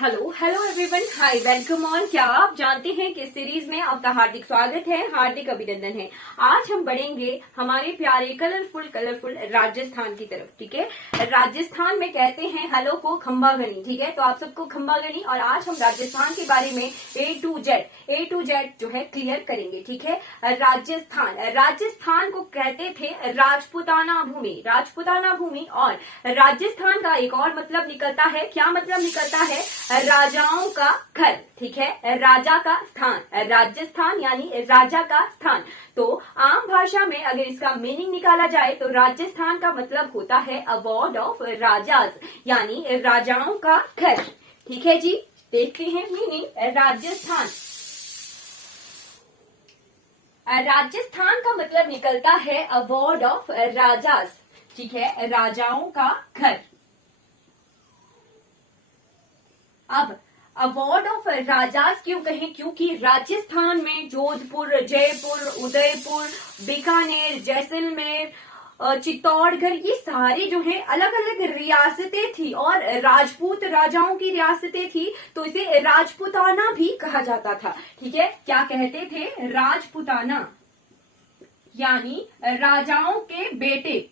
Hello hello everyone, hi, welcome on. क्या आप जानते हैं कि इस सीरीज में आपका हार्दिक स्वागत है, हार्दिक अभिनंदन है। आज हम बढ़ेंगे हमारे प्यारे कलरफुल राजस्थान की तरफ। ठीक है, राजस्थान में कहते हैं हलो को खंबागनी। ठीक है, तो आप सबको खंबागनी, और आज हम राजस्थान के बारे में ए टू जेड जो है क्लियर करेंगे। ठीक है, राजस्थान को कहते थे राजपूताना भूमि, और राजस्थान का एक और मतलब निकलता है। क्या मतलब निकलता है? राजाओं का घर। ठीक है, राजा का स्थान, राजस्थान यानी राजा का स्थान। तो आम भाषा में अगर इसका मीनिंग निकाला जाए तो राजस्थान का मतलब होता है अवॉर्ड ऑफ राजाज, यानी राजाओं का घर। ठीक है जी, देखते हैं मीनिंग। राजस्थान का मतलब निकलता है अवॉर्ड ऑफ राजाज। ठीक है, राजाओं का घर। अब अवॉर्ड ऑफ राजाज क्यों कहें? क्योंकि राजस्थान में जोधपुर, जयपुर, उदयपुर, बीकानेर, जैसलमेर, चित्तौड़गढ़, ये सारे जो है अलग अलग रियासतें थी और राजपूत राजाओं की रियासतें थी, तो इसे राजपूताना भी कहा जाता था। ठीक है, क्या कहते थे? राजपूताना, यानी राजाओं के बेटे।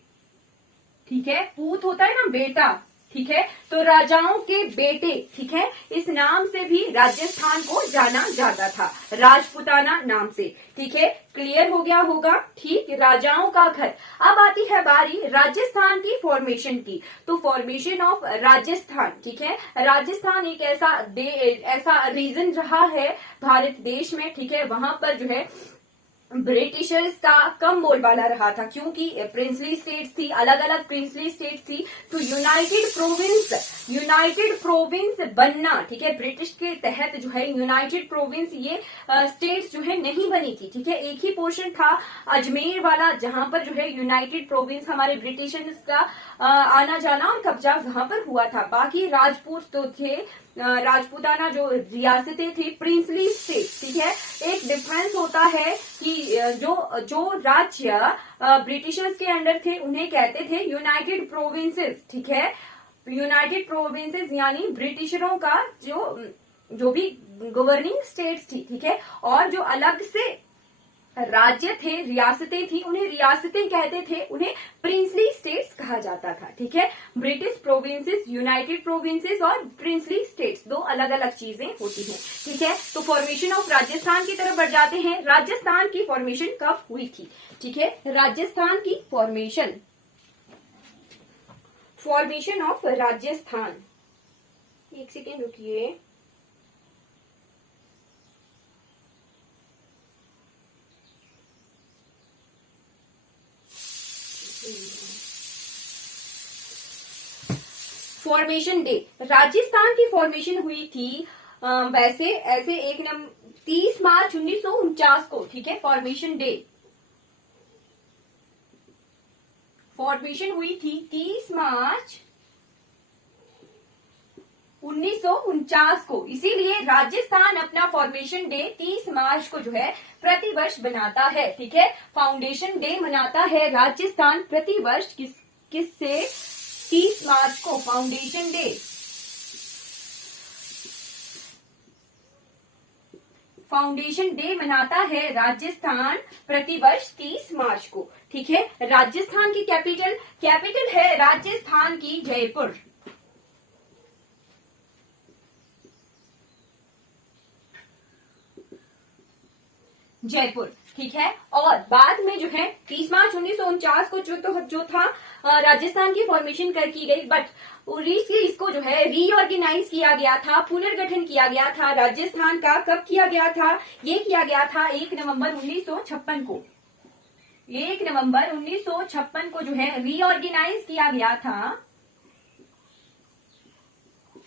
ठीक है, पूत होता है ना, बेटा। ठीक है, तो राजाओं के बेटे। ठीक है, इस नाम से भी राजस्थान को जाना जाता था, राजपूताना नाम से। ठीक है, क्लियर हो गया होगा। ठीक, राजाओं का घर। अब आती है बारी राजस्थान की फॉर्मेशन की। तो फॉर्मेशन ऑफ राजस्थान, ठीक है, राजस्थान एक ऐसा रीजन रहा है भारत देश में। ठीक है, वहां पर जो है ब्रिटिशर्स का कम बोलबाला रहा था, क्योंकि प्रिंसली स्टेट्स थी, अलग अलग प्रिंसली स्टेट्स थी। तो यूनाइटेड प्रोविंस बनना, ठीक है, ब्रिटिश के तहत जो है यूनाइटेड प्रोविंस, ये स्टेट्स जो है नहीं बनी थी। ठीक है, एक ही पोर्शन था अजमेर वाला, जहां पर जो है यूनाइटेड प्रोविंस हमारे ब्रिटिशर्स का आना जाना और कब्जा वहां पर हुआ था। बाकी राजपूत तो थे, राजपूताना जो रियासतें थी, प्रिंसली स्टेट। ठीक है, एक डिफरेंस होता है कि जो राज्य ब्रिटिशर्स के अंडर थे उन्हें कहते थे यूनाइटेड प्रोविंसेस। ठीक है, यूनाइटेड प्रोविंसेस यानी ब्रिटिशरों का जो भी गवर्निंग स्टेट्स थी। ठीक है, और जो अलग से राज्य थे, रियासतें थी, उन्हें रियासतें कहते थे, उन्हें प्रिंसली स्टेट्स कहा जाता था। ठीक है, ब्रिटिश प्रोविंसेस, यूनाइटेड प्रोविंसेस और प्रिंसली स्टेट्स, दो अलग अलग चीजें होती हैं। ठीक है, तो फॉर्मेशन ऑफ राजस्थान की तरफ बढ़ जाते हैं। राजस्थान की फॉर्मेशन कब हुई थी? ठीक है, राजस्थान की फॉर्मेशन ऑफ राजस्थान, एक सेकेंड रुकिए। फॉर्मेशन डे, राजस्थान की फॉर्मेशन हुई थी वैसे ऐसे 30 मार्च 1949 को। ठीक है, फॉर्मेशन डे, फॉर्मेशन हुई थी 30 मार्च 1949 को। इसीलिए राजस्थान अपना फॉर्मेशन डे 30 मार्च को जो है प्रतिवर्ष बनाता है। ठीक है, फाउंडेशन डे मनाता है राजस्थान प्रतिवर्ष। किससे? 30 मार्च को फाउंडेशन डे, मनाता है राजस्थान प्रतिवर्ष 30 मार्च को। ठीक है, राजस्थान की कैपिटल है राजस्थान की जयपुर। जयपुर। ठीक है, और बाद में जो है 30 मार्च 1949 को जो था राजस्थान की फॉर्मेशन की गई, बट इसको जो है रीऑर्गेनाइज किया गया था, पुनर्गठन किया गया था राजस्थान का। कब किया गया था? ये किया गया था 1 नवंबर 1956 को। 1 नवंबर 1956 को जो है रीऑर्गेनाइज किया गया था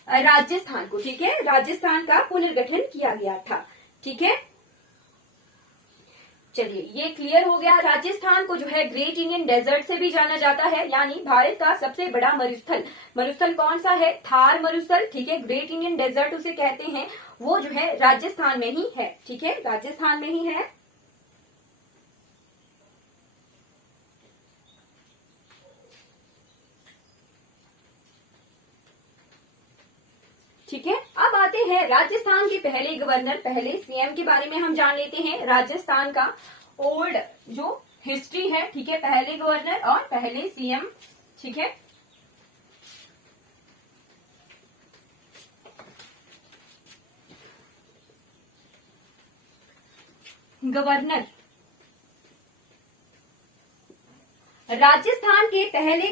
राजस्थान को। ठीक है, राजस्थान का पुनर्गठन किया गया था। ठीक है, चलिए ये क्लियर हो गया। राजस्थान को जो है ग्रेट इंडियन डेजर्ट से भी जाना जाता है, यानी भारत का सबसे बड़ा मरुस्थल कौन सा है? थार मरुस्थल। ठीक है, ग्रेट इंडियन डेजर्ट उसे कहते हैं, वो जो है राजस्थान में ही है। ठीक है, राजस्थान में ही है। ठीक है, अब हैं राजस्थान के पहले गवर्नर, पहले सीएम के बारे में हम जान लेते हैं। राजस्थान का ओल्ड जो हिस्ट्री है, ठीक है, पहले गवर्नर और पहले सीएम, ठीक है। गवर्नर, राजस्थान के पहले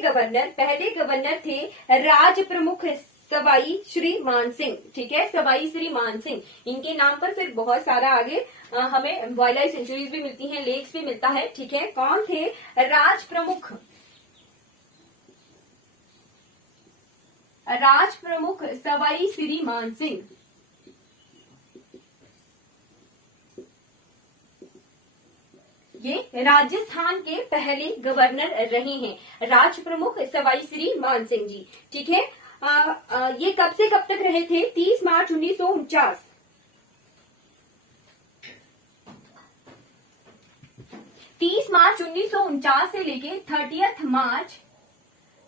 गवर्नर थे राज प्रमुख सवाई श्री मान सिंह, ठीक है, सवाई श्री मान सिंह। इनके नाम पर फिर बहुत सारा आगे हमें वाइल्ड लाइफ सेंचुरीज भी मिलती हैं, लेक्स भी मिलता है, ठीक है। कौन थे? राज प्रमुख सवाई श्री मान सिंह। ये राजस्थान के पहले गवर्नर रहे हैं, राज प्रमुख सवाई श्री मान सिंह जी, ठीक है। ये कब से कब तक रहे थे? 30 मार्च 1949। 30 मार्च 1949 से लेके 30 मार्च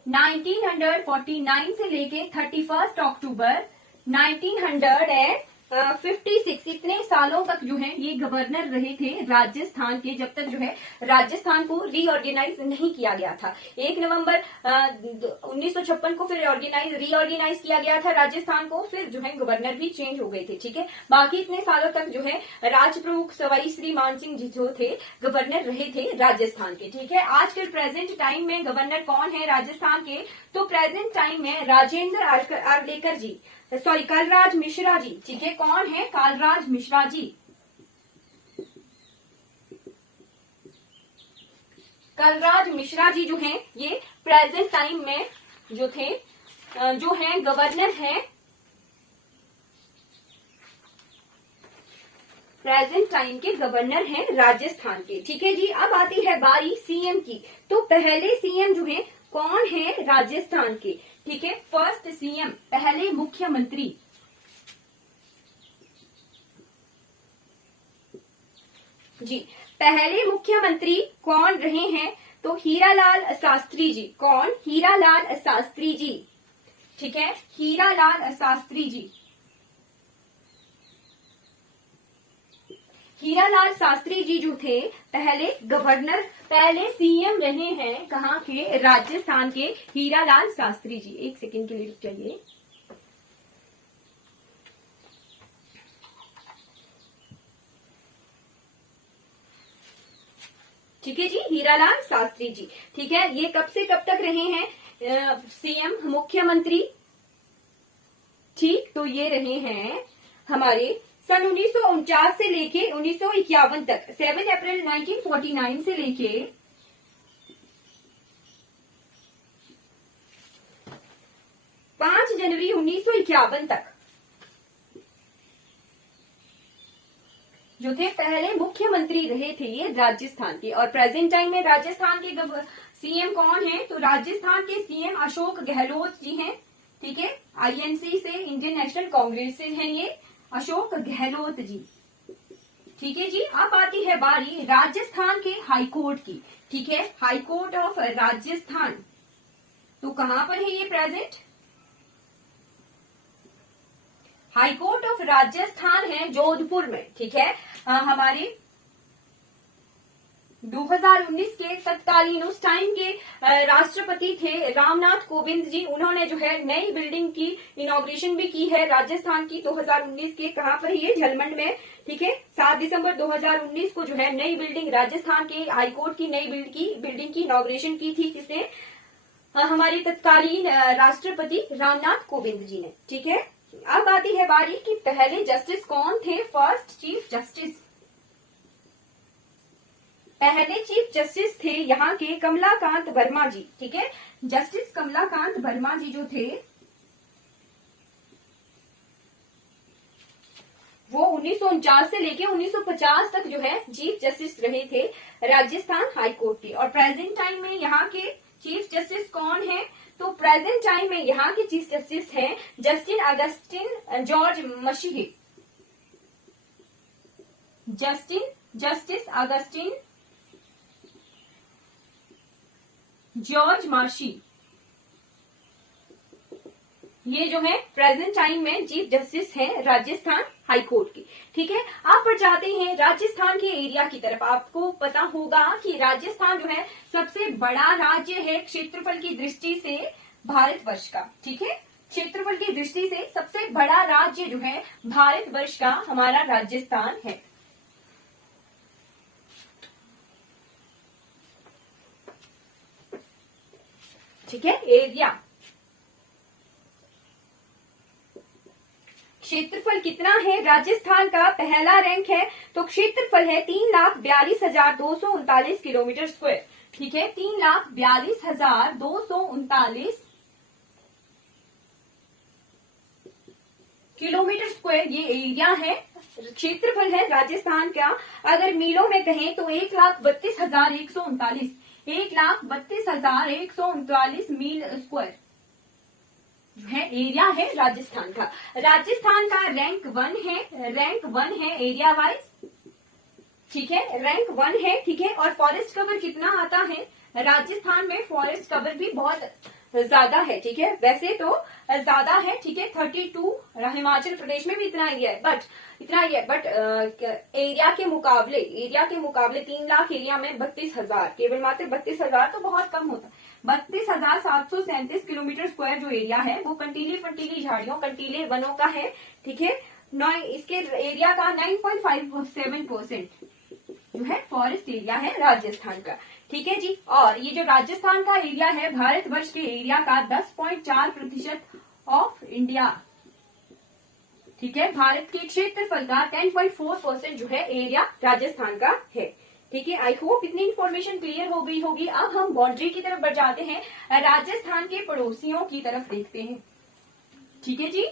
1949 से लेके 31 अक्टूबर 1956, इतने सालों तक जो है ये गवर्नर रहे थे राजस्थान के, जब तक जो है राजस्थान को रीऑर्गेनाइज नहीं किया गया था। 1 नवंबर 1956 को फिर रीऑर्गेनाइज किया गया था राजस्थान को, फिर जो है गवर्नर भी चेंज हो गए थे, ठीक है। बाकी इतने सालों तक जो है राज प्रमुख सवाई श्री मान सिंह जी जो थे गवर्नर रहे थे राजस्थान के, ठीक है। आज के प्रेजेंट टाइम में गवर्नर कौन है राजस्थान के? तो प्रेजेंट टाइम में राजेंद्र आर्लेकर जी, सॉरी कालराज मिश्रा जी, ठीक है। कौन है? कालराज मिश्रा जी। कालराज मिश्रा जी जो हैं ये प्रेजेंट टाइम में जो थे जो हैं गवर्नर हैं, प्रेजेंट टाइम के गवर्नर हैं राजस्थान के, ठीक है जी। अब आती है बारी सीएम की। तो पहले सीएम जो है कौन है राजस्थान के? ठीक है, फर्स्ट सीएम, पहले मुख्यमंत्री, जी पहले मुख्यमंत्री कौन रहे हैं? तो हीरालाल शास्त्री जी। कौन? हीरालाल शास्त्री जी, ठीक है, हीरालाल शास्त्री जी। हीरालाल शास्त्री जी जो थे पहले गवर्नर, पहले सीएम रहे हैं कहाँ के? राजस्थान के, हीरालाल शास्त्री जी। एक सेकंड के लिए रुक जाइए। ठीक है जी, हीरालाल शास्त्री जी, ठीक है। ये कब से कब तक रहे हैं सीएम, मुख्यमंत्री? ठीक, तो ये रहे हैं हमारे सन 1949 से लेके 1951 तक, 7 अप्रैल 1949 से लेके 5 जनवरी 1951 तक जो थे पहले मुख्यमंत्री रहे थे ये राजस्थान के। और प्रेजेंट टाइम में राजस्थान के सीएम कौन है? तो राजस्थान के सीएम अशोक गहलोत जी हैं, ठीक है। आईएनसी से, इंडियन नेशनल कांग्रेस से हैं ये अशोक गहलोत जी, ठीक है जी। अब आती है बारी राजस्थान के हाईकोर्ट की, ठीक है, हाईकोर्ट ऑफ राजस्थान। तो कहां पर है ये प्रेजेंट? हाईकोर्ट ऑफ राजस्थान है जोधपुर में, ठीक है। हमारे 2019 के तत्कालीन उस टाइम के राष्ट्रपति थे रामनाथ कोविंद जी, उन्होंने जो है नई बिल्डिंग की इनॉग्रेशन भी की है राजस्थान की 2019 के। कहां पर ये? झलमंड में, ठीक है। 7 दिसंबर 2019 को जो है नई बिल्डिंग, राजस्थान के हाईकोर्ट की नई बिल्डिंग की इनॉग्रेशन की थी किसने? हमारे तत्कालीन राष्ट्रपति रामनाथ कोविंद जी ने, ठीक है। अब आती है बारी कि पहले जस्टिस कौन थे? फर्स्ट चीफ जस्टिस, पहले चीफ जस्टिस थे यहाँ के कमलाकांत वर्मा जी, ठीक है। जस्टिस कमलाकांत वर्मा जी जो थे वो 1949 से लेके 1950 तक जो है चीफ जस्टिस रहे थे राजस्थान हाईकोर्ट के। और प्रेजेंट टाइम में यहाँ के चीफ जस्टिस कौन है? तो प्रेजेंट टाइम में यहाँ के चीफ जस्टिस हैं Justin Augustine George Masih, justice Augustine George marshy, ये जो है प्रेजेंट टाइम में चीफ जस्टिस है राजस्थान हाई कोर्ट की। ठीक है, आप बढ़ जाते हैं राजस्थान के एरिया की तरफ। आपको पता होगा कि राजस्थान जो है सबसे बड़ा राज्य है क्षेत्रफल की दृष्टि से भारतवर्ष का। ठीक है, क्षेत्रफल की दृष्टि से सबसे बड़ा राज्य जो है भारतवर्ष का हमारा राजस्थान है। ठीक है, एरिया क्षेत्रफल कितना है राजस्थान का, पहला रैंक है तो क्षेत्रफल है 3,42,239 किलोमीटर स्क्वायर। ठीक है, 3,42,239 किलोमीटर स्क्वायर ये एरिया है, क्षेत्रफल है राजस्थान का। अगर मीलों में कहें तो 1,32,139 1,32,139 मील स्क्वायर जो है एरिया है राजस्थान का। राजस्थान का रैंक 1 है, एरिया वाइज। ठीक है, रैंक 1 है। ठीक है, और फॉरेस्ट कवर कितना आता है राजस्थान में, फॉरेस्ट कवर भी बहुत ज्यादा है। ठीक है, वैसे तो ज्यादा है। ठीक है, 32, हिमाचल प्रदेश में भी इतना ही है, बट एरिया के मुकाबले 3 लाख एरिया में 32,000, केवल मात्र 32,000 तो बहुत कम होता है। 32,737 किलोमीटर स्क्वायर जो एरिया है वो कंटीली झाड़ियों, कंटीले वनों का है। ठीक है, इसके एरिया का 9.57% जो है फॉरेस्ट एरिया है राजस्थान का। ठीक है जी, और ये जो राजस्थान का एरिया है भारतवर्ष के एरिया का 10.4% ऑफ इंडिया। ठीक है, भारत के क्षेत्रफल का 10.4% जो है एरिया राजस्थान का है। ठीक है, आई होप इतनी इन्फॉर्मेशन क्लियर हो गई होगी। अब हम बाउंड्री की तरफ बढ़ जाते हैं, राजस्थान के पड़ोसियों की तरफ देखते हैं। ठीक है जी,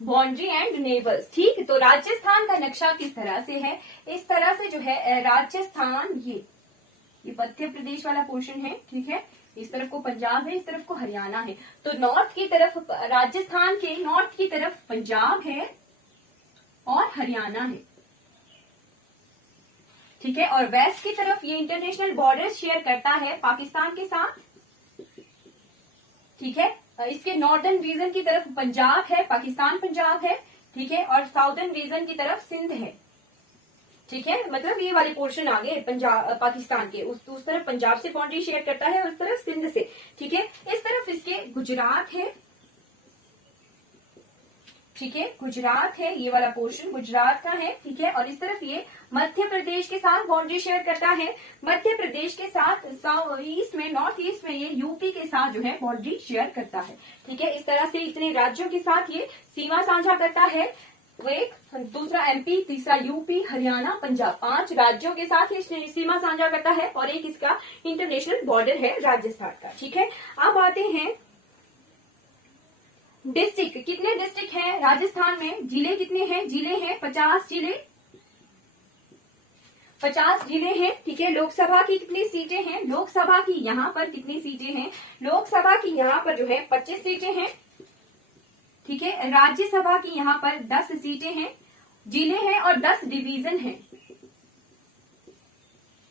बाउंड्री एंड नेबर्स। ठीक, तो राजस्थान का नक्शा किस तरह से है, इस तरह से जो है राजस्थान, ये मध्य प्रदेश वाला पोर्शन है। ठीक है, इस तरफ को पंजाब है, इस तरफ को हरियाणा है। तो नॉर्थ की तरफ, राजस्थान के नॉर्थ की तरफ पंजाब है और हरियाणा है। ठीक है, और वेस्ट की तरफ ये इंटरनेशनल बॉर्डर शेयर करता है पाकिस्तान के साथ। ठीक है, इसके नॉर्दर्न रीजन की तरफ पंजाब है, पाकिस्तान पंजाब है। ठीक है, और साउदर्न रीजन की तरफ सिंध है। ठीक है, मतलब ये वाले पोर्शन आगे पंजाब पाकिस्तान के उस तरफ पंजाब से बाउंड्री शेयर करता है, उस तरफ सिंध से। ठीक है, इस तरफ इसके गुजरात है। ठीक है, गुजरात है, ये वाला पोर्शन गुजरात का है। ठीक है, और इस तरफ ये मध्य प्रदेश के साथ बाउंड्री शेयर करता है। मध्य प्रदेश के साथ ईस्ट में, नॉर्थ ईस्ट में ये यूपी के साथ जो है बाउंड्री शेयर करता है। ठीक है, इस तरह से इतने राज्यों के साथ ये सीमा साझा करता है। एक दूसरा एमपी, तीसरा यूपी, हरियाणा, पंजाब, 5 राज्यों के साथ ये सीमा साझा करता है, और एक इसका इंटरनेशनल बॉर्डर है राजस्थान का। ठीक है, अब आते हैं डिस्ट्रिक्ट। कितने डिस्ट्रिक्ट हैं राजस्थान में, जिले कितने हैं, जिले हैं 50 जिले, 50 जिले हैं। ठीक है, लोकसभा की कितनी सीटें हैं, लोकसभा की यहाँ पर कितनी सीटें हैं, लोकसभा की यहाँ पर जो है 25 सीटें हैं। ठीक है, राज्यसभा की यहाँ पर 10 सीटें हैं, जिले हैं और 10 डिवीजन हैं।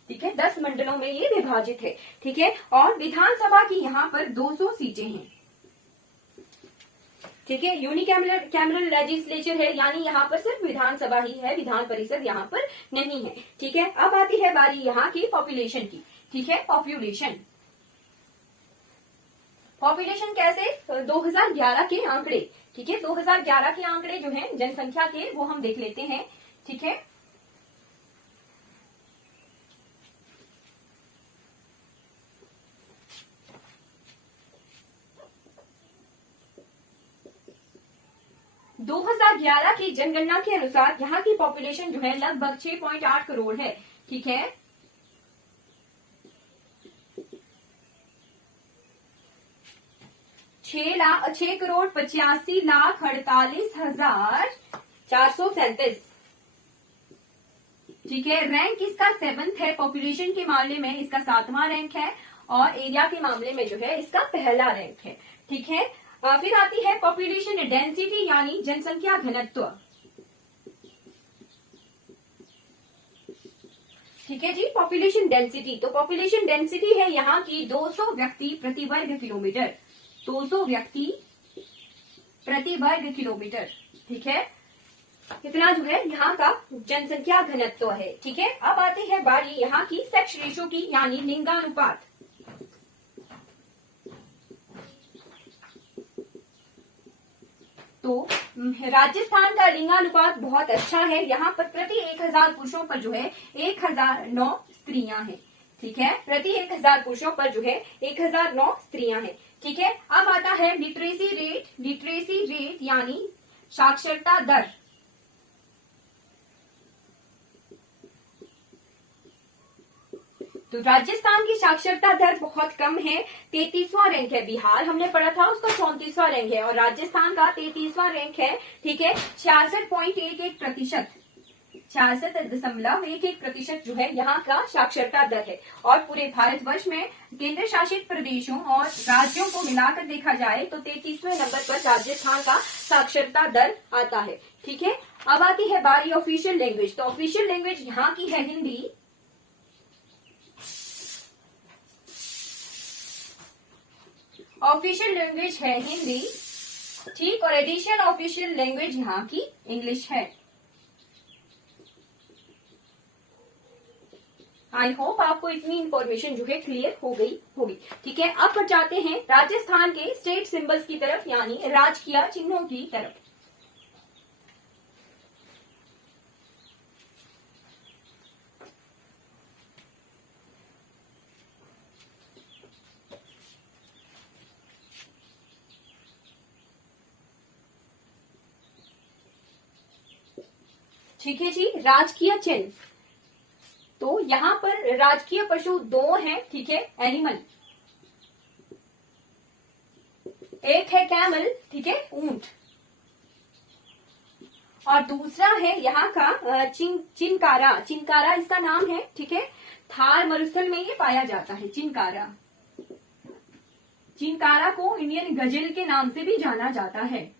ठीक है, 10 मंडलों में ये विभाजित है। ठीक है, और विधानसभा की यहाँ पर 200 सीटें हैं। ठीक है, यूनिकैमरल लेजिस्लेचर है, यानी यहाँ पर सिर्फ विधानसभा ही है, विधान परिषद यहाँ पर नहीं है। ठीक है, अब आती है बारी यहाँ की पॉपुलेशन की। ठीक है, पॉपुलेशन कैसे, 2011 के आंकड़े। ठीक है, 2011 के आंकड़े जो हैं जनसंख्या के, वो हम देख लेते हैं। ठीक है, दो 2011 की जनगणना के अनुसार यहाँ की पॉपुलेशन जो है लगभग 6.8 करोड़ है। ठीक है, 6,85,48,437। ठीक है, रैंक इसका 7th है, पॉपुलेशन के मामले में इसका 7वां रैंक है, और एरिया के मामले में जो है इसका पहला रैंक है। ठीक है, फिर आती है पॉपुलेशन डेंसिटी, यानी जनसंख्या घनत्व। ठीक है जी। पॉपुलेशन डेंसिटी, तो पॉपुलेशन डेंसिटी है यहाँ की 200 व्यक्ति प्रति वर्ग किलोमीटर, 200 व्यक्ति प्रति वर्ग किलोमीटर। ठीक है, इतना जो है यहाँ का जनसंख्या घनत्व है। ठीक है, अब आती है बारी यहाँ की सेक्स रेशो की, यानी लिंगानुपात। तो राजस्थान का लिंगानुपात बहुत अच्छा है। यहाँ पर प्रति 1000 पुरुषों पर जो है 1009 स्त्रियां हैं। ठीक है, प्रति 1000 पुरुषों पर जो है 1009 स्त्रियां हैं। ठीक है, अब आता है लिटरेसी रेट, लिटरेसी रेट यानी साक्षरता दर। तो राजस्थान की साक्षरता दर बहुत कम है, 33वां रैंक है। बिहार हमने पढ़ा था उसका 34वां रैंक है और राजस्थान का 33वां रैंक है। ठीक है, 66.11%, 66.11% जो है यहाँ का साक्षरता दर है। और पूरे भारतवर्ष में केंद्र शासित प्रदेशों और राज्यों को मिलाकर देखा जाए तो 33वें नंबर पर राजस्थान का साक्षरता दर आता है। ठीक है, अब आती है बारी ऑफिशियल लैंग्वेज। तो ऑफिशियल लैंग्वेज यहाँ की है हिंदी, ऑफिशियल लैंग्वेज है हिंदी। ठीक, और एडिशनल ऑफिशियल लैंग्वेज यहाँ की इंग्लिश है। आई होप आपको इतनी इंफॉर्मेशन जो है क्लियर हो गई होगी। ठीक है, अब जाते हैं राजस्थान के स्टेट सिंबल्स की तरफ, यानी राजकीय चिन्हों की तरफ। ठीक है जी, राजकीय चिन्ह। तो यहाँ पर राजकीय पशु 2 हैं। ठीक है, एनिमल, एक है कैमल, ठीक है, ऊंट, और दूसरा है यहाँ का चिनकारा। चिनकारा इसका नाम है। ठीक है, थार मरुस्थल में ये पाया जाता है चिनकारा। चिनकारा को इंडियन गजल के नाम से भी जाना जाता है।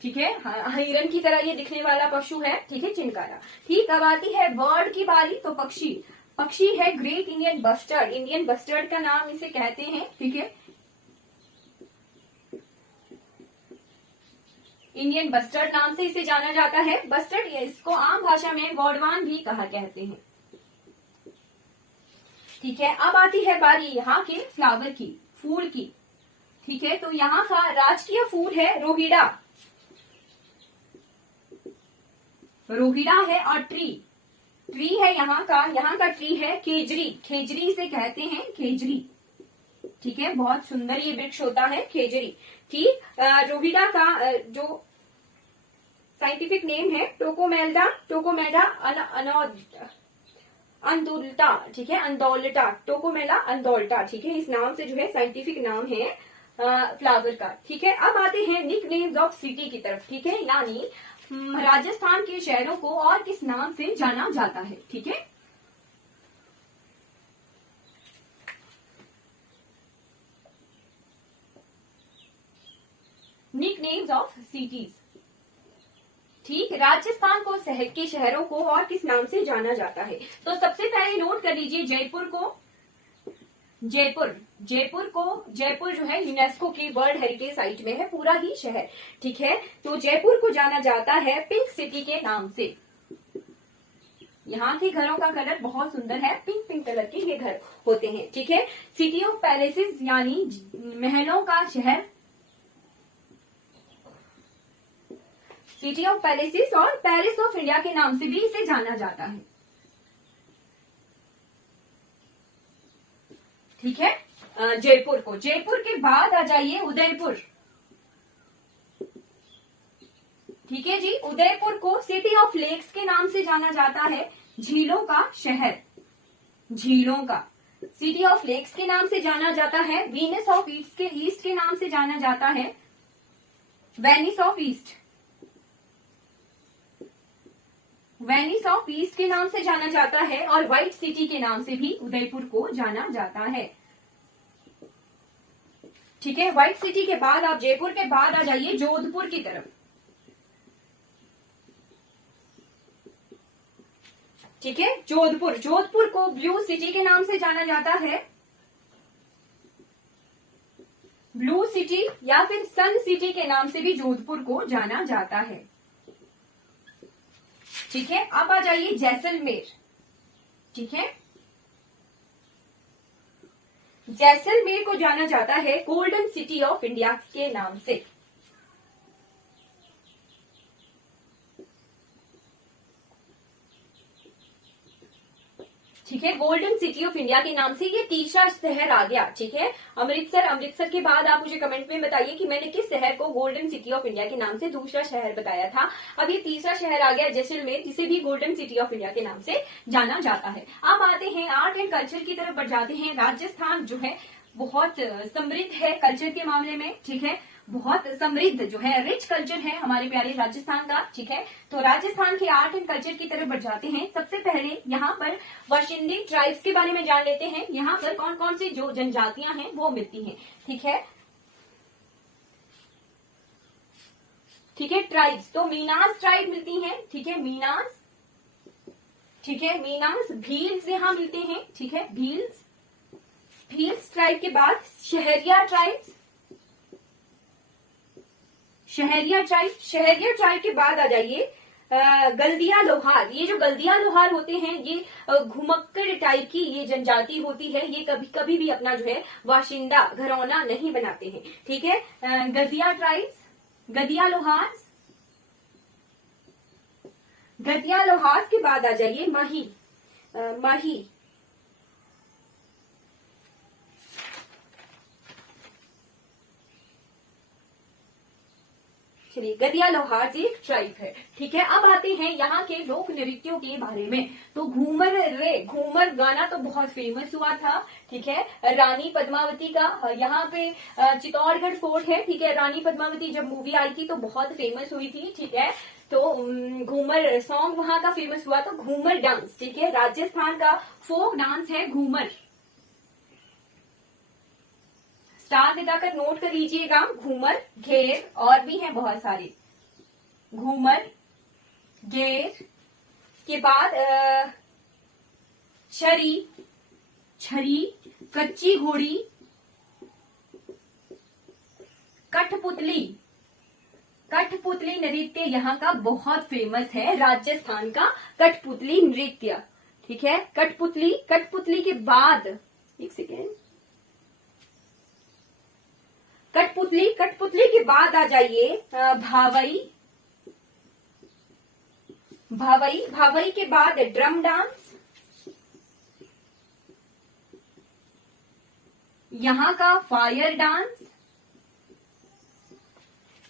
ठीक है, हिरन की तरह ये दिखने वाला पशु है। ठीक है, चिनकारा। ठीक, अब आती है बर्ड की बारी। तो पक्षी, पक्षी है great Indian bustard, Indian bustard का नाम इसे कहते हैं। ठीक है, इंडियन बस्टर्ड नाम से इसे जाना जाता है। बस्टर्ड, इसको आम भाषा में गौडवान भी कहा कहते हैं। ठीक है, अब आती है बारी यहाँ के फ्लावर की, फूल की। ठीक है, तो यहाँ का राजकीय फूल है रोहिड़ा, रोहिड़ा है। और ट्री, ट्री है यहाँ का ट्री है खेजरी, खेजरी से कहते हैं, खेजरी। ठीक है, बहुत सुंदर ये वृक्ष होता है, खेजरी। ठीक, रोहिड़ा का जो साइंटिफिक नेम है टोकोमेल्डा, टोकोमेल्डा अंदोल्टा। ठीक है, अंदोल्टा, टोकोमेला अंदोल्टा। ठीक है, इस नाम से जो है साइंटिफिक नाम है फ्लावर का। ठीक है, अब आते हैं निक नेम्स ऑफ सिटी की तरफ। ठीक है, यानी राजस्थान के शहरों को और किस नाम से जाना जाता है। ठीक है, निक नेम्स ऑफ सिटीज। ठीक, राजस्थान को शहर के शहरों को और किस नाम से जाना जाता है। तो सबसे पहले नोट कर लीजिए जयपुर को, जयपुर, जयपुर को, जयपुर जो है यूनेस्को की वर्ल्ड हेरिटेज साइट में है, पूरा ही शहर। ठीक है, तो जयपुर को जाना जाता है पिंक सिटी के नाम से। यहाँ के घरों का कलर बहुत सुंदर है, पिंक पिंक कलर के ये घर होते हैं। ठीक है, सिटी ऑफ पैलेसेस यानी महलों का शहर, सिटी ऑफ पैलेसेस, और पेरिस ऑफ इंडिया के नाम से भी इसे जाना जाता है। ठीक है, जयपुर को। जयपुर के बाद आ जाइए उदयपुर। ठीक है जी, उदयपुर को सिटी ऑफ लेक्स के नाम से जाना जाता है, झीलों का शहर, झीलों का। सिटी ऑफ लेक्स के नाम से जाना जाता है। वीनस ऑफ ईस्ट के नाम से जाना जाता है, Venice of east, Venice of east के नाम से जाना जाता है। और व्हाइट सिटी के नाम से भी उदयपुर को जाना जाता है। ठीक है, व्हाइट सिटी के बाद आप जयपुर के बाद आ जाइए जोधपुर की तरफ। ठीक है, जोधपुर, जोधपुर को ब्लू सिटी के नाम से जाना जाता है, ब्लू सिटी या फिर सन सिटी के नाम से भी जोधपुर को जाना जाता है। ठीक है, अब आ जाइए जैसलमेर। ठीक है, जैसलमेर को जाना जाता है गोल्डन सिटी ऑफ इंडिया के नाम से। ठीक है, गोल्डन सिटी ऑफ इंडिया के नाम से ये तीसरा शहर आ गया। ठीक है, अमृतसर, अमृतसर के बाद आप मुझे कमेंट में बताइए कि मैंने किस शहर को गोल्डन सिटी ऑफ इंडिया के नाम से दूसरा शहर बताया था। अब ये तीसरा शहर आ गया जैसलमेर, जिसे भी गोल्डन सिटी ऑफ इंडिया के नाम से जाना जाता है। अब आते हैं आर्ट एंड कल्चर की तरफ बढ़ जाते हैं। राजस्थान जो है बहुत समृद्ध है कल्चर के मामले में। ठीक है, बहुत समृद्ध जो है, रिच कल्चर है हमारे प्यारे राजस्थान का। ठीक है, तो राजस्थान के आर्ट एंड कल्चर की तरफ बढ़ जाते हैं। सबसे पहले यहाँ पर वाशिंडी ट्राइब्स के बारे में जान लेते हैं। यहाँ पर कौन कौन सी जो जनजातियां हैं वो मिलती हैं। ठीक है, ठीक है, ट्राइब्स तो मीनास ट्राइब मिलती हैं। ठीक है, मीनास, ठीक है, मीनास, भील्स यहाँ मिलते हैं। ठीक है, भील्स, भील्स ट्राइब के बाद शहरिया ट्राइब्स, शहरिया ट्राइब, शहरिया ट्राइब के बाद आ जाइए गल्दिया लोहार। ये जो गल्दिया लोहार होते हैं ये घुमक्कड़ टाइप की ये जनजाति होती है। ये कभी कभी भी अपना जो है वाशिंदा घरौना नहीं बनाते हैं। ठीक है, गल्दिया ट्राइब्स, गदिया लोहार, गदिया लोहार के बाद आ जाइए माही, माही, चलिए गदिया लोहार जी एक ट्राइब है। ठीक है, अब आते हैं यहाँ के लोक नृत्यों के बारे में। तो घूमर रे, घूमर गाना तो बहुत फेमस हुआ था। ठीक है, रानी पद्मावती का यहाँ पे चित्तौड़गढ़ फोर्ट है। ठीक है, रानी पद्मावती जब मूवी आई थी तो बहुत फेमस हुई थी। ठीक है, तो घूमर सॉन्ग वहां का फेमस हुआ। तो घूमर डांस, ठीक है, राजस्थान का फोक डांस है घूमर। स्टार लगाकर नोट कर लीजिएगा। घूमर, घेर, और भी हैं बहुत सारे। घूमर, घेर के बाद छरी, छरी, कच्ची घोड़ी, कठपुतली, कठपुतली नृत्य यहाँ का बहुत फेमस है, राजस्थान का कठपुतली नृत्य। ठीक है, कठपुतली, कठपुतली के बाद एक सेकेंड, कठपुतली, कठपुतली के बाद आ जाइए भावई, भावई, भावई के बाद ड्रम डांस, यहाँ का फायर डांस।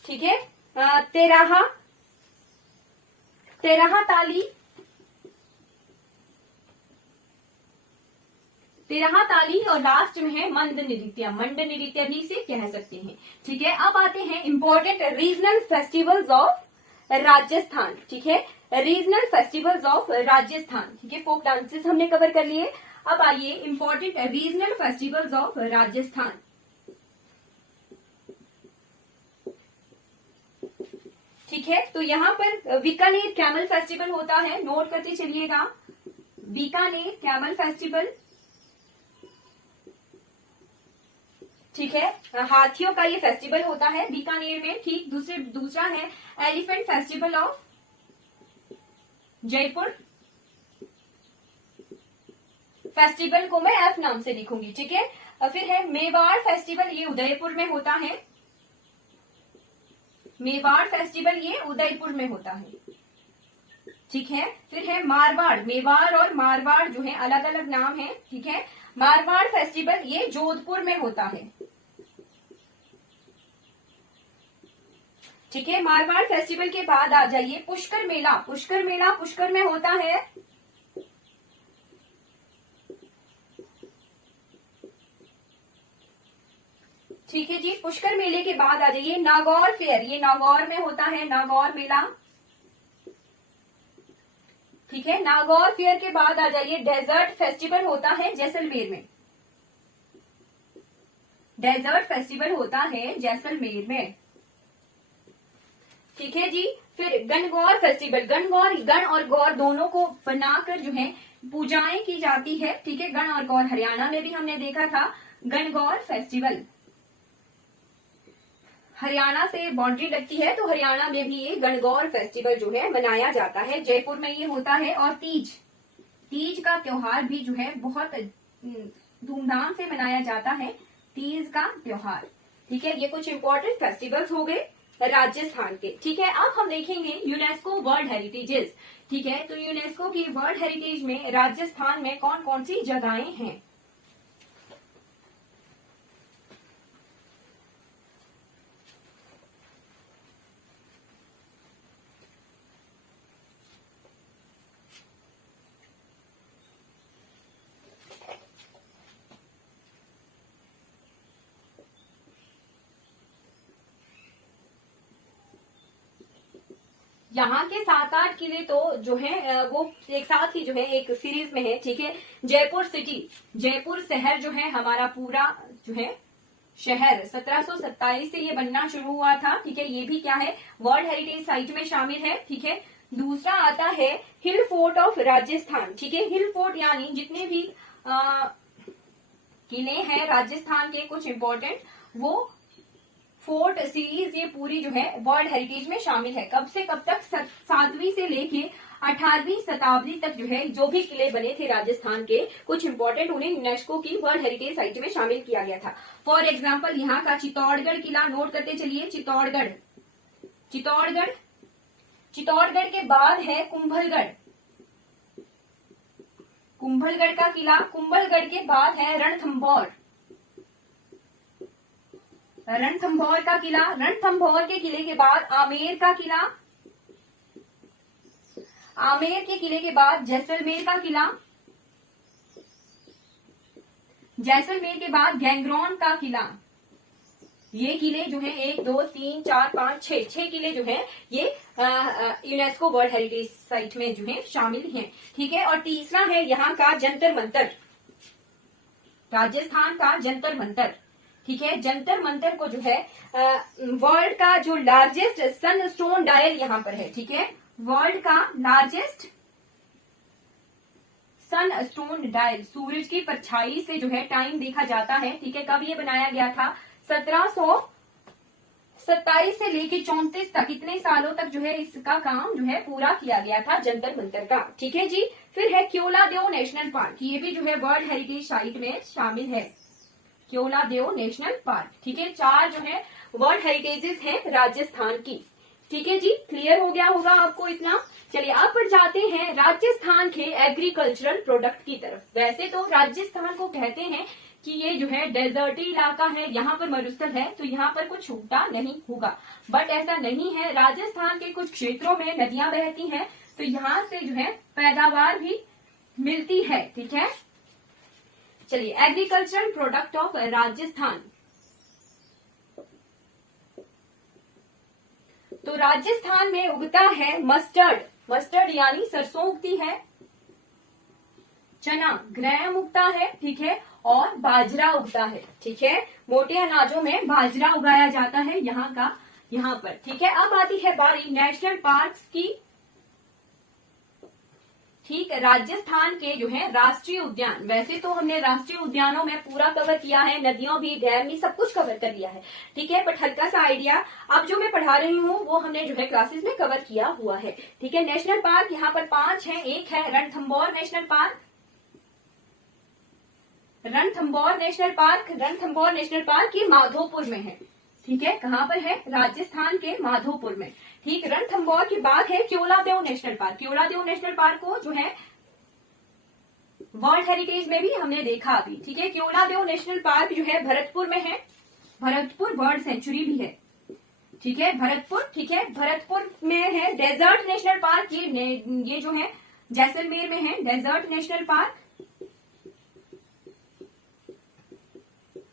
ठीक है, तेराहा, तेराहा ताली, तेरहा ताली, और लास्ट में है मंद नृत्य, मंड नृत्य भी इसे कह सकते हैं। ठीक है, अब आते हैं important regional festivals of Rajasthan. ठीक है, रीजनल फेस्टिवल्स ऑफ राजस्थान। ठीक है, फोक डांसेस हमने कवर कर लिए। अब आइए important regional festivals of Rajasthan. ठीक है, तो यहाँ पर बीकानेर कैमल फेस्टिवल होता है, नोट करते चलिएगा। बीकानेर कैमल फेस्टिवल, ठीक है, हाथियों का ये फेस्टिवल होता है बीकानेर में। ठीक, दूसरा है elephant festival of Jaipur. Festival को मैं एफ नाम से लिखूंगी। ठीक है, फिर है मेवाड़ फेस्टिवल, ये उदयपुर में होता है। मेवाड़ फेस्टिवल ये उदयपुर में होता है। ठीक है, फिर है मारवाड़, मेवाड़ और मारवाड़ जो है अलग अलग नाम है। ठीक है, मारवाड़ फेस्टिवल ये जोधपुर में होता है। ठीक है, मारवाड़ फेस्टिवल के बाद आ जाइए पुष्कर मेला। पुष्कर मेला पुष्कर में होता है। ठीक है जी, पुष्कर मेले के बाद आ जाइए नागौर फेयर, ये नागौर में होता है, नागौर मेला। ठीक है, नागौर फेयर के बाद आ जाइए डेजर्ट फेस्टिवल होता है जैसलमेर में। डेजर्ट फेस्टिवल होता है जैसलमेर में। ठीक है जी। फिर गणगौर फेस्टिवल, गणगौर, गण और गौर दोनों को बनाकर जो है पूजाएं की जाती है। ठीक है, गण और गौर हरियाणा में भी हमने देखा था गणगौर फेस्टिवल। हरियाणा से बाउंड्री लगती है तो हरियाणा में भी ये गणगौर फेस्टिवल जो है मनाया जाता है। जयपुर में ये होता है। और तीज, तीज का त्योहार भी जो है बहुत धूमधाम से मनाया जाता है, तीज का त्योहार। ठीक है, ये कुछ इंपॉर्टेंट फेस्टिवल्स हो गए राजस्थान के। ठीक है, अब हम देखेंगे यूनेस्को वर्ल्ड हेरिटेजेस। ठीक है, तो यूनेस्को की वर्ल्ड हेरिटेज में राजस्थान में कौन कौन सी जगहें हैं। यहाँ के 7-8 किले तो जो है वो एक साथ ही जो है एक सीरीज में है। ठीक है, जयपुर सिटी, जयपुर शहर जो है हमारा पूरा जो है शहर 1727 से ये बनना शुरू हुआ था। ठीक है, ये भी क्या है, वर्ल्ड हेरिटेज साइट में शामिल है। ठीक है, दूसरा आता है हिल फोर्ट ऑफ राजस्थान। ठीक है, हिल फोर्ट यानी जितने भी किले हैं राजस्थान के कुछ इंपॉर्टेंट, वो फोर्ट सीरीज ये पूरी जो है वर्ल्ड हेरिटेज में शामिल है। कब से कब तक, 7वीं से लेके 18वीं शताब्दी तक जो है जो भी किले बने थे राजस्थान के कुछ इंपॉर्टेंट, उन्हें यूनेस्को की वर्ल्ड हेरिटेज साइट में शामिल किया गया था। फॉर एग्जाम्पल यहाँ का चित्तौड़गढ़ किला नोट करते चलिए। चित्तौड़गढ़, चित्तौड़गढ़, चित्तौड़गढ़ के बाद है कुंभलगढ़, कुंभलगढ़ का किला, कुंभलगढ़ के बाद है रणथंभौर, रणथंभौर का किला, रणथंभौर के किले के बाद आमेर का किला, आमेर के किले के बाद जैसलमेर का किला, जैसलमेर के बाद गैंगरॉन का किला। ये किले जो है 1 2 3 4 5 6 किले जो है ये यूनेस्को वर्ल्ड हेरिटेज साइट में जो है शामिल हैं। ठीक है, और तीसरा है यहाँ का जंतर मंतर, राजस्थान का जंतर मंतर। ठीक है, जंतर मंतर को जो है वर्ल्ड का जो लार्जेस्ट सन स्टोन डायल यहाँ पर है। ठीक है, वर्ल्ड का लार्जेस्ट सन स्टोन डायल, सूरज की परछाई से जो है टाइम देखा जाता है। ठीक है, कब ये बनाया गया था, 1727 से लेके 34 तक, इतने सालों तक जो है इसका काम जो है पूरा किया गया था जंतर मंतर का। ठीक है जी। फिर है क्योलादेव नेशनल पार्क, ये भी जो है वर्ल्ड हेरिटेज साइट में शामिल है, क्योलादेव नेशनल पार्क। ठीक है, 4 जो है वर्ल्ड हेरिटेजेस हैं राजस्थान की। ठीक है जी, क्लियर हो गया होगा आपको इतना। चलिए अब बढ़ जाते हैं राजस्थान के एग्रीकल्चरल प्रोडक्ट की तरफ। वैसे तो राजस्थान को कहते हैं कि ये जो है डेजर्टी इलाका है, यहाँ पर मरुस्थल है, तो यहाँ पर कुछ उगता नहीं होगा, बट ऐसा नहीं है। राजस्थान के कुछ क्षेत्रों में नदियां बहती हैं, तो यहाँ से जो है पैदावार भी मिलती है। ठीक है, चलिए एग्रीकल्चरल प्रोडक्ट ऑफ राजस्थान। तो राजस्थान में उगता है मस्टर्ड, मस्टर्ड यानी सरसों उगती है, चना ग्रैम उगता है। ठीक है, और बाजरा उगता है। ठीक है, मोटे अनाजों में बाजरा उगाया जाता है यहाँ का, यहाँ पर। ठीक है, अब आती है बारी नेशनल पार्क्स की। ठीक, राजस्थान के जो है राष्ट्रीय उद्यान, वैसे तो हमने राष्ट्रीय उद्यानों में पूरा कवर किया है, नदियों भी, डैम भी, सब कुछ कवर कर लिया है। ठीक है, बट हल्का सा आइडिया अब जो मैं पढ़ा रही हूँ वो हमने जो है क्लासेस में कवर किया हुआ है। ठीक है, नेशनल पार्क यहाँ पर 5 है। एक है Ranthambore national park, Ranthambore national park, Ranthambore national park ये माधोपुर में है। ठीक है, कहाँ पर है, राजस्थान के माधोपुर में। ठीक, रणथंभौर के बाद है क्योलादेव नेशनल पार्क, क्योलादेव नेशनल पार्क को जो है वर्ल्ड हेरिटेज में भी हमने देखा अभी। ठीक है, क्योलादेव नेशनल पार्क जो है भरतपुर में है, भरतपुर बर्ड सेंचुरी भी है। ठीक है, भरतपुर। ठीक है, भरतपुर में है डेजर्ट नेशनल पार्क, ये जो है जैसलमेर में है डेजर्ट नेशनल पार्क,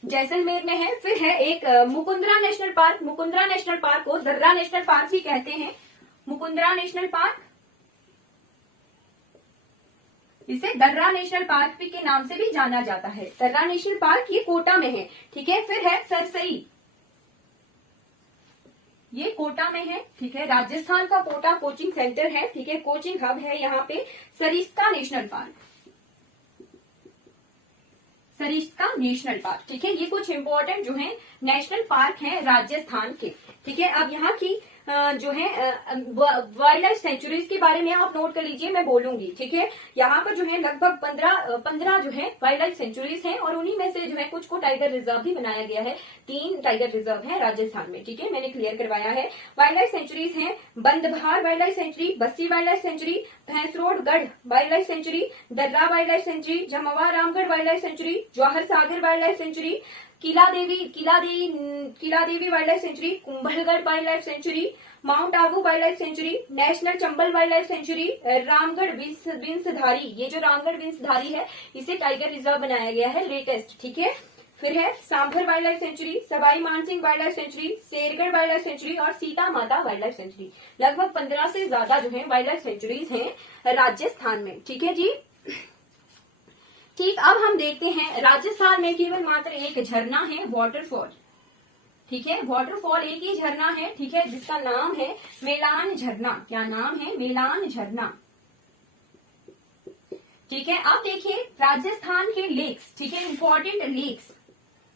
जैसलमेर में है। फिर है एक Mukundra national park, Mukundra national park को दर्रा नेशनल पार्क भी कहते हैं, मुकुंदरा नेशनल पार्क। इसे दर्रा नेशनल पार्क भी के नाम से भी जाना जाता है। दर्रा नेशनल पार्क ये कोटा में है, ठीक है। फिर है सरसई, ये कोटा में है, ठीक है। राजस्थान का कोटा कोचिंग सेंटर है, ठीक है, कोचिंग हब है यहाँ पे। Sariska national park, Sariska national park, ठीक है। ये कुछ इंपॉर्टेंट जो है नेशनल पार्क है राजस्थान के, ठीक है। अब यहाँ की जो है वाइल्ड लाइफ सेंचुरीज के बारे में आप नोट कर लीजिए, मैं बोलूंगी, ठीक है। यहाँ पर जो है लगभग 15 जो है वाइल्ड लाइफ सेंचुरीज हैं, और उन्हीं में से जो है कुछ को टाइगर रिजर्व भी बनाया गया है। 3 टाइगर रिजर्व है राजस्थान में, ठीक है, मैंने क्लियर करवाया है। वाइल्ड लाइफ सेंचुरीज हैं बंदभार wild life sanctuary, Bassi wild life sanctuary, Bhainsrodgarh wild life sanctuary, Darrah wild life sanctuary, Jamwa Ramgarh wild life sanctuary, Jawahar Sagar wild life sanctuary, Kaila Devi wild life sanctuary, Kumbhalgarh wild life sanctuary, mount Abu wild life sanctuary, national Chambal wild life sanctuary, Ramgarh Vishdhari, ये जो रामगढ़ विंसधारी है इसे tiger reserve बनाया गया है latest, ठीक है। फिर है sambar wild life century, Sawai Mansingh wild life century, Shergarh wild life century और सीता माता वाइल्ड लाइफ सेंचुरी। लगभग 15 से ज्यादा जो है वाइल्ड लाइफ सेंचुरीज हैं राजस्थान में, ठीक है जी। ठीक, अब हम देखते हैं राजस्थान में केवल मात्र एक झरना है, वाटरफॉल, ठीक है। वाटरफॉल एक ही झरना है, ठीक है, जिसका नाम है मेलान झरना। क्या नाम है? मेलान झरना, ठीक है। अब देखिए राजस्थान के लेक्स, ठीक है, इंपॉर्टेंट लेक्स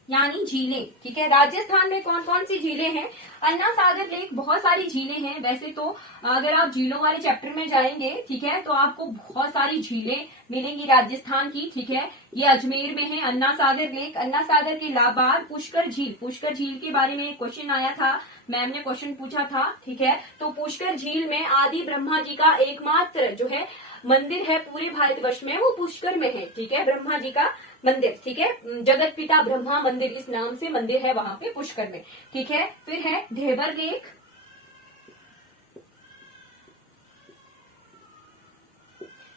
यानी झीलें, ठीक है। राजस्थान में कौन कौन सी झीलें हैं? अन्ना सागर लेक, बहुत सारी झीलें हैं। वैसे तो अगर आप झीलों वाले चैप्टर में जाएंगे, ठीक है, तो आपको बहुत सारी झीलें मिलेंगी राजस्थान की, ठीक है। ये अजमेर में है अन्ना सागर लेक। अन्ना सागर के लाबार पुष्कर झील, पुष्कर झील के बारे में क्वेश्चन आया था, मैम ने क्वेश्चन पूछा था, ठीक है। तो पुष्कर झील में आदि ब्रह्मा जी का एकमात्र जो है मंदिर है पूरे भारतवर्ष में, वो पुष्कर में है, ठीक है, ब्रह्मा जी का मंदिर, ठीक है। जगत पिता ब्रह्मा मंदिर इस नाम से मंदिर है वहां पे पुष्कर में, ठीक है। फिर है ढेबर लेक,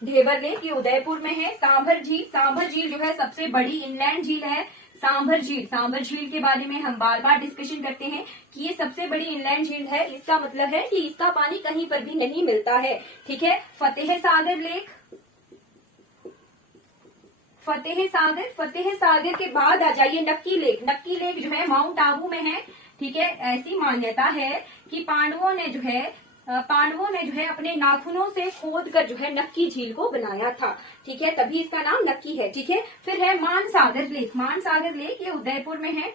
ढेबर लेक ये उदयपुर में है। सांभर झील, सांभर झील जो है सबसे बड़ी इनलैंड झील है। सांभर झील, सांभर झील के बारे में हम बार बार डिस्कशन करते हैं कि ये सबसे बड़ी इनलैंड झील है। इसका मतलब है कि इसका पानी कहीं पर भी नहीं मिलता है, ठीक है। फतेह सागर लेक, फतेह सागर के बाद आ जाइए नक्की लेक। नक्की लेक जो है माउंट आबू में है, ठीक है। ऐसी मान्यता है कि पांडवों ने जो है अपने नाखूनों से खोद कर जो है नक्की झील को बनाया था, ठीक है, तभी इसका नाम नक्की है, ठीक है। फिर है मानसागर लेक, मानसागर लेक ये उदयपुर में है,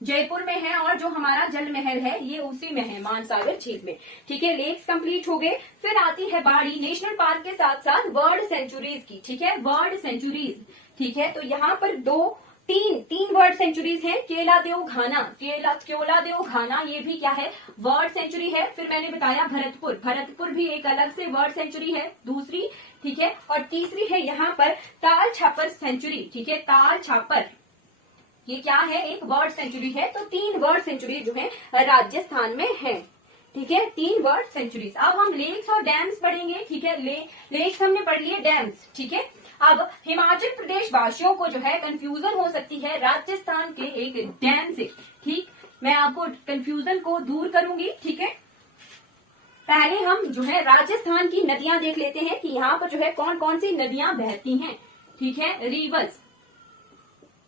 जयपुर में है, और जो हमारा जल महल है ये उसी में है, मानसागर झील में, ठीक है। लेक्स कंप्लीट हो गए। फिर आती है बारी नेशनल पार्क के साथ साथ बर्ड सेंचुरीज की, ठीक है, बर्ड सेंचुरीज, ठीक है। तो यहाँ पर तीन बर्ड सेंचुरीज हैं। केलादेव घाना ये भी क्या है? बर्ड सेंचुरी है। फिर मैंने बताया भरतपुर भी एक अलग से बर्ड सेंचुरी है, दूसरी, ठीक है। और तीसरी है यहाँ पर ताल छापर सेंचुरी, ठीक है, ताल छापर, ये क्या है? एक बर्ड सेंचुरी है। तो 3 बर्ड सेंचुरी जो है राजस्थान में है, ठीक है, 3 बर्ड सेंचुरीज। अब हम लेक्स और डैम्स पढ़ेंगे, ठीक है। लेक्स हमने पढ़ लिए, डैम्स, ठीक है। अब हिमाचल प्रदेश वासियों को जो है कंफ्यूजन हो सकती है राजस्थान के एक डैम से, ठीक, मैं आपको कंफ्यूजन को दूर करूंगी, ठीक है। पहले हम जो है राजस्थान की नदियां देख लेते हैं कि यहाँ पर जो है कौन कौन सी नदियां बहती हैं, ठीक है, रिवर्स,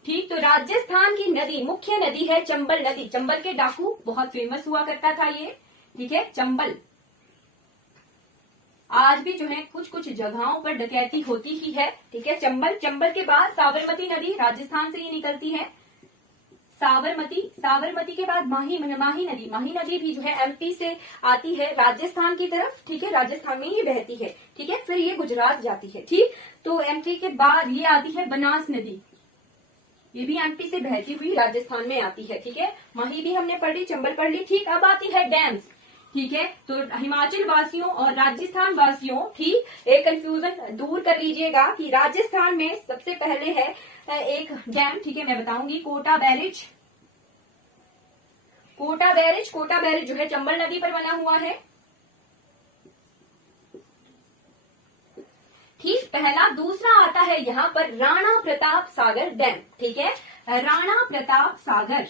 ठीक। तो राजस्थान की नदी, मुख्य नदी है चंबल नदी। चंबल के डाकू बहुत फेमस हुआ करता था ये, ठीक है, चंबल। आज भी जो है कुछ कुछ जगहों पर डकैती होती ही है, ठीक है। चंबल के बाद साबरमती नदी राजस्थान से ही निकलती है, साबरमती के बाद माही नदी भी जो है एमपी से आती है राजस्थान की तरफ, ठीक है, राजस्थान में ये बहती है, ठीक है। फिर ये गुजरात जाती है, ठीक। तो एमपी के बाद ये आती है बनास नदी, ये भी एमपी से बहती हुई राजस्थान में आती है, ठीक है। माही भी हमने पढ़ ली, चंबल पढ़ ली, ठीक। अब आती है डैम्स, ठीक है। तो हिमाचल वासियों और राजस्थान वासियों, ठीक, एक कंफ्यूजन दूर कर लीजिएगा कि राजस्थान में सबसे पहले है एक डैम, ठीक है, मैं बताऊंगी, कोटा बैरेज जो है चंबल नदी पर बना हुआ है, ठीक, पहला। दूसरा आता है यहाँ पर राणा प्रताप सागर डैम, ठीक है, राणा प्रताप सागर,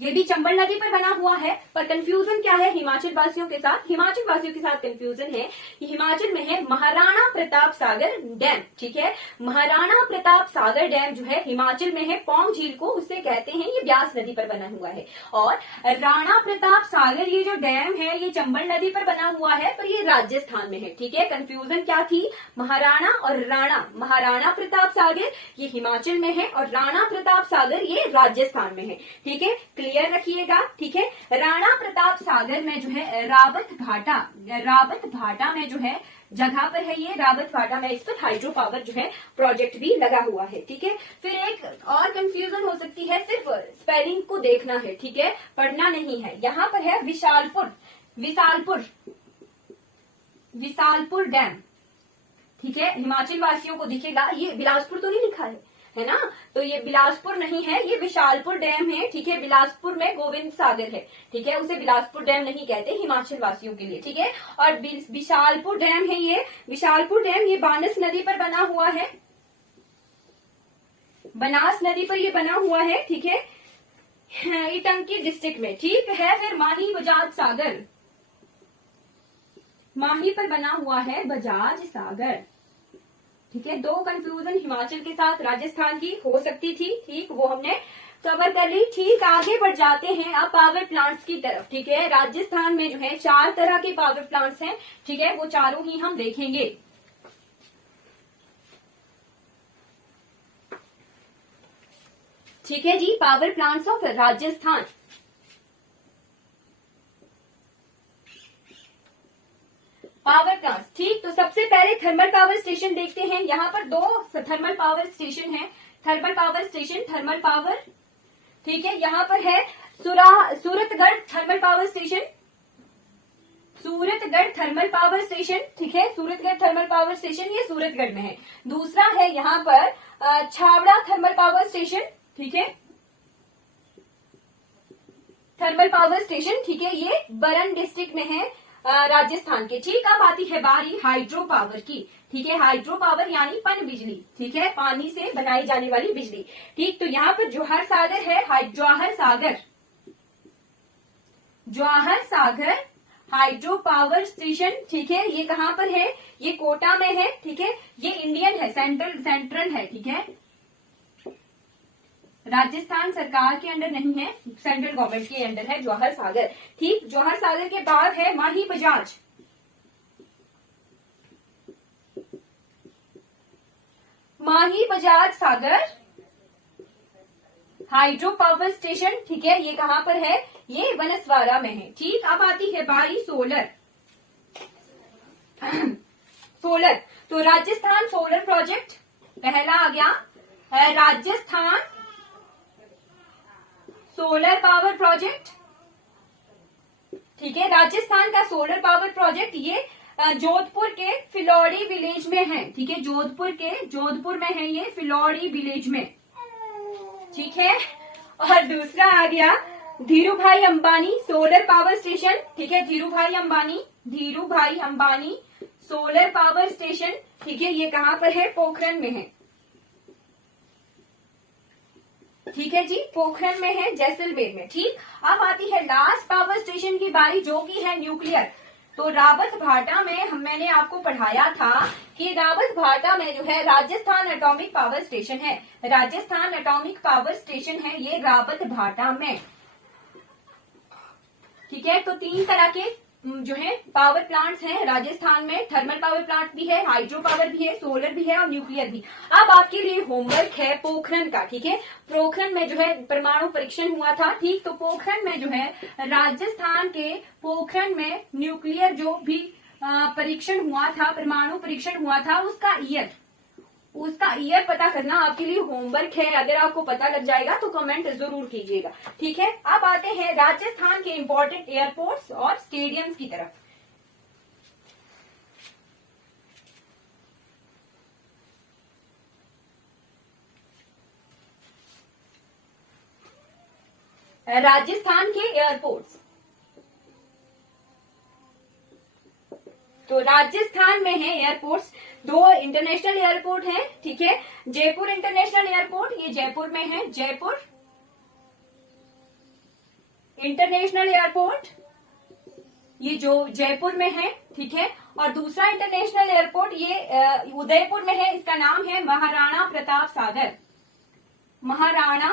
ये भी चंबल नदी पर बना हुआ है, पर कंफ्यूजन क्या है हिमाचल वासियों के साथ? हिमाचल वासियों के साथ कंफ्यूजन है कि हिमाचल में है महाराणा प्रताप सागर डैम, ठीक है। महाराणा प्रताप सागर डैम जो है हिमाचल में है, पौंग झील को उससे कहते हैं, ये ब्यास नदी पर बना हुआ है। और राणा प्रताप सागर ये जो डैम है ये चंबल नदी पर बना हुआ है, पर ये राजस्थान में है, ठीक है। कंफ्यूजन क्या थी? महाराणा और राणा। महाराणा प्रताप सागर ये हिमाचल में है और राणा प्रताप सागर ये राजस्थान में है, ठीक है। क्लियर रखिएगा, ठीक है। राणा प्रताप सागर में जो है रावत भाटा में जो है जगह पर है ये रावत भाटा में, इस पर हाइड्रो पावर जो है प्रोजेक्ट भी लगा हुआ है, ठीक है। फिर एक और कंफ्यूजन हो सकती है, सिर्फ स्पेलिंग को देखना है, ठीक है, पढ़ना नहीं है। यहाँ पर है विशालपुर डैम, ठीक है। हिमाचल वासियों को दिखेगा, ये बिलासपुर तो नहीं लिखा है ना, तो ये बिलासपुर नहीं है, ये विशालपुर डैम है, ठीक है। बिलासपुर में गोविंद सागर है, ठीक है, उसे बिलासपुर डैम नहीं कहते हिमाचल वासियों के लिए, ठीक है। और विशालपुर डैम है ये, विशालपुर डैम ये बानस नदी पर बना हुआ है, बनास नदी पर ये बना हुआ है, ठीक है, ये टंकी डिस्ट्रिक्ट में, ठीक है। फिर माही बजाज सागर, माही पर बना हुआ है बजाज सागर, ठीक है। दो कंफ्यूजन हिमाचल के साथ राजस्थान की हो सकती थी, ठीक, वो हमने कवर कर ली। ठीक, आगे बढ़ जाते हैं अब पावर प्लांट्स की तरफ, ठीक है। राजस्थान में जो है 4 तरह के पावर प्लांट्स हैं, ठीक है, वो चारों ही हम देखेंगे। ठीक है जी, power plants of Rajasthan. Power plants, ठीक, तो सबसे पहले थर्मल पावर स्टेशन देखते हैं। यहाँ पर 2 थर्मल पावर स्टेशन है, thermal power station, thermal power, ठीक है। यहाँ पर है Suratgarh thermal power station, Suratgarh thermal power station, ठीक है, सूरतगढ़ थर्मल पावर स्टेशन ये सूरतगढ़ में है। दूसरा है यहाँ पर छावड़ा थर्मल पावर स्टेशन, ठीक है, थर्मल पावर स्टेशन, ठीक है, ये बरन डिस्ट्रिक्ट में है राजस्थान के। ठीक, अब आती है बारी हाइड्रो पावर की, ठीक है। हाइड्रो पावर यानी पन बिजली, ठीक है, पानी से बनाई जाने वाली बिजली, ठीक। तो यहाँ पर जवाहर सागर है, Jawahar Sagar hydro power station, ठीक है, ये कहाँ पर है? ये कोटा में है, ठीक है, ये इंडियन है, सेंट्रल है, ठीक है, राजस्थान सरकार के अंडर नहीं है, सेंट्रल गवर्नमेंट के अंडर है जवाहर सागर, ठीक। जवाहर सागर के बाद है Mahi Bajaj Sagar hydro power station, ठीक है, ये कहाँ पर है? ये बनसवाड़ा में है, ठीक। अब आती है बारी सोलर तो राजस्थान सोलर प्रोजेक्ट पहला आ गया, राजस्थान सोलर पावर प्रोजेक्ट, ठीक है। राजस्थान का सोलर पावर प्रोजेक्ट ये जोधपुर के फिलौड़ी विलेज में है, ठीक है, जोधपुर में है ये फिलौड़ी विलेज में, ठीक है। और दूसरा आ गया धीरू भाई अंबानी सोलर पावर स्टेशन, ठीक है, धीरू भाई अंबानी सोलर पावर स्टेशन, ठीक है, ये कहाँ पर है? पोखरण में है, ठीक है जी, पोखरण में है, जैसलमेर में, ठीक। अब आती है लास्ट पावर स्टेशन की बारी, जो कि है न्यूक्लियर। तो रावत भाटा में मैंने आपको पढ़ाया था कि रावत भाटा में जो है राजस्थान एटॉमिक पावर स्टेशन है, राजस्थान एटॉमिक पावर स्टेशन है ये रावत भाटा में, ठीक है। तो 3 तरह के जो है पावर प्लांट्स हैं राजस्थान में, थर्मल पावर प्लांट भी है, हाइड्रो पावर भी है, सोलर भी है और न्यूक्लियर भी। अब आपके लिए होमवर्क है पोखरण का, ठीक है। पोखरण में जो है परमाणु परीक्षण हुआ था, ठीक। तो पोखरण में जो है राजस्थान के पोखरण में न्यूक्लियर जो भी परीक्षण हुआ था, परमाणु परीक्षण हुआ था, उसका ईयर पता करना आपके लिए होमवर्क है। अगर आपको पता लग जाएगा तो कमेंट जरूर कीजिएगा, ठीक है। अब आते हैं राजस्थान के इंपॉर्टेंट एयरपोर्ट्स और स्टेडियम्स की तरफ। राजस्थान के एयरपोर्ट्स, तो राजस्थान में है एयरपोर्ट्स, 2 इंटरनेशनल एयरपोर्ट हैं, ठीक है। जयपुर इंटरनेशनल एयरपोर्ट, ये जयपुर में है, जयपुर इंटरनेशनल एयरपोर्ट, ये जो जयपुर में है, ठीक है। और दूसरा इंटरनेशनल एयरपोर्ट ये उदयपुर में है, इसका नाम है महाराणा प्रताप सागर, महाराणा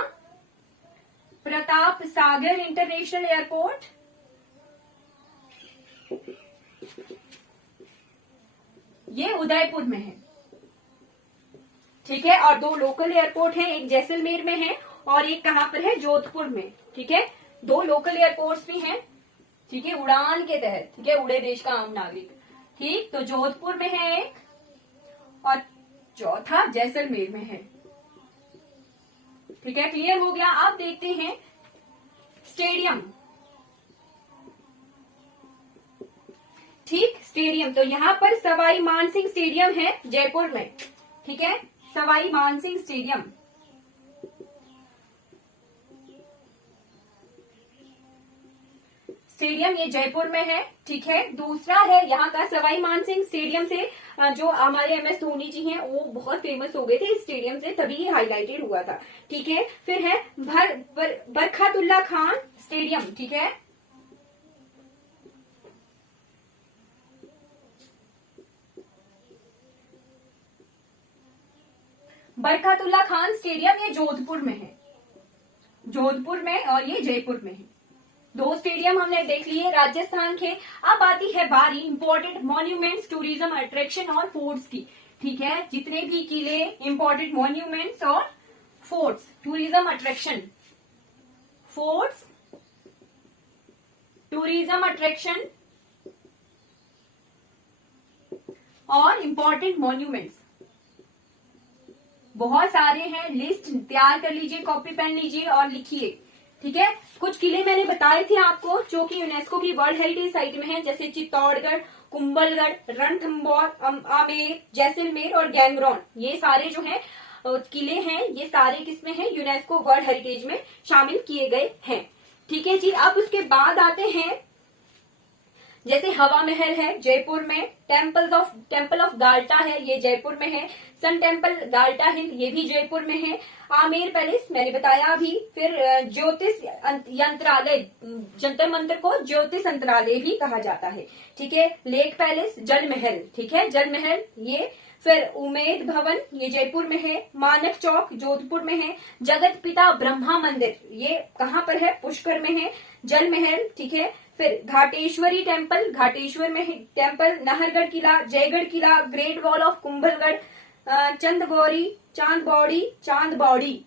प्रताप सागर इंटरनेशनल एयरपोर्ट। ये उदयपुर में है, ठीक है। और दो लोकल एयरपोर्ट हैं, एक जैसलमेर में है और एक कहां पर है, जोधपुर में, ठीक है। दो लोकल एयरपोर्ट्स भी हैं, ठीक है, उड़ान के तहत, ठीक है, उड़े देश का आम नागरिक, ठीक। तो जोधपुर में है एक और चौथा जैसलमेर में है, ठीक है। क्लियर हो गया। आप देखते हैं स्टेडियम, ठीक, स्टेडियम। तो यहां पर सवाई मानसिंह स्टेडियम है जयपुर में, ठीक है, सवाई मानसिंह स्टेडियम। स्टेडियम ये जयपुर में है, ठीक है। दूसरा है यहाँ का सवाई मानसिंह स्टेडियम से जो हमारे MS धोनी जी हैं वो बहुत फेमस हो गए थे इस स्टेडियम से, तभी ये हाईलाइटेड हुआ था, ठीक है। फिर है बरकतुल्ला खान स्टेडियम, ठीक है। बरकतुल्ला खान स्टेडियम ये जोधपुर में है, जोधपुर में, और ये जयपुर में है। दो स्टेडियम हमने देख लिए राजस्थान के। अब आती है बारी इंपॉर्टेंट मॉन्यूमेंट्स, टूरिज्म अट्रैक्शन और फोर्ट्स की, ठीक है। जितने भी किले, इंपॉर्टेंट मॉन्यूमेंट्स और forts, tourism attraction, forts, tourism attraction और इंपॉर्टेंट मॉन्यूमेंट्स, बहुत सारे हैं। लिस्ट तैयार कर लीजिए, कॉपी पेन लीजिए और लिखिए, ठीक है। कुछ किले मैंने बताए थे आपको जो कि यूनेस्को की वर्ल्ड हेरिटेज साइट में है, जैसे चित्तौड़गढ़, कुंभलगढ़, रणथंभौर, आमेर, जैसलमेर और गैंगरॉन। ये सारे जो हैं किले हैं, ये सारे किसमें हैं, यूनेस्को वर्ल्ड हेरिटेज में शामिल किए गए हैं, ठीक है जी। अब उसके बाद आते हैं जैसे हवा महल है जयपुर में, टेम्पल ऑफ गाल्टा है, ये जयपुर में है। सन टेम्पल गाल्टा हिल, ये भी जयपुर में है। आमेर पैलेस मैंने बताया अभी। फिर ज्योतिष यंत्रालय, जंतर मंतर को ज्योतिष यंत्रालय भी कहा जाता है, ठीक है। लेक पैलेस, जल महल, ठीक है, जल महल ये। फिर उमेद भवन, ये जयपुर में है। मानक चौक जोधपुर में है। जगत पिता ब्रह्मा मंदिर, ये कहाँ पर है, पुष्कर में है। जल महल, ठीक है। फिर घाटेश्वरी टेम्पल, घाटेश्वर में है टेम्पल। नाहरगढ़ किला, जयगढ़ किला, great wall of Kumbhalgarh, Chandbaori,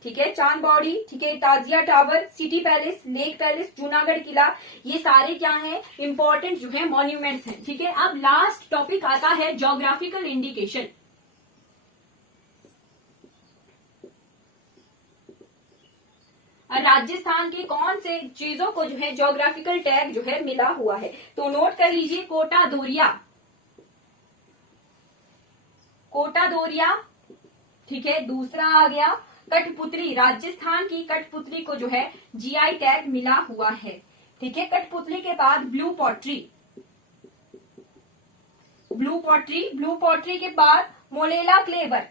ठीक है, चांदबौड़ी, ठीक है। Tazia tower, city palace, lake palace, Junagarh किला, ये सारे क्या हैं, इंपॉर्टेंट जो है मॉन्यूमेंट्स हैं, ठीक है। अब लास्ट टॉपिक आता है ज्योग्राफिकल इंडिकेशन। राजस्थान के कौन से चीजों को जो है ज्योग्राफिकल टैग जो है मिला हुआ है, तो नोट कर लीजिए। कोटा दोरिया, कोटा दोरिया, ठीक है। दूसरा आ गया कठपुतली, राजस्थान की कठपुतली को जो है GI टैग मिला हुआ है, ठीक है। कठपुतली के बाद blue pottery, blue pottery, blue pottery के बाद Molela clay work,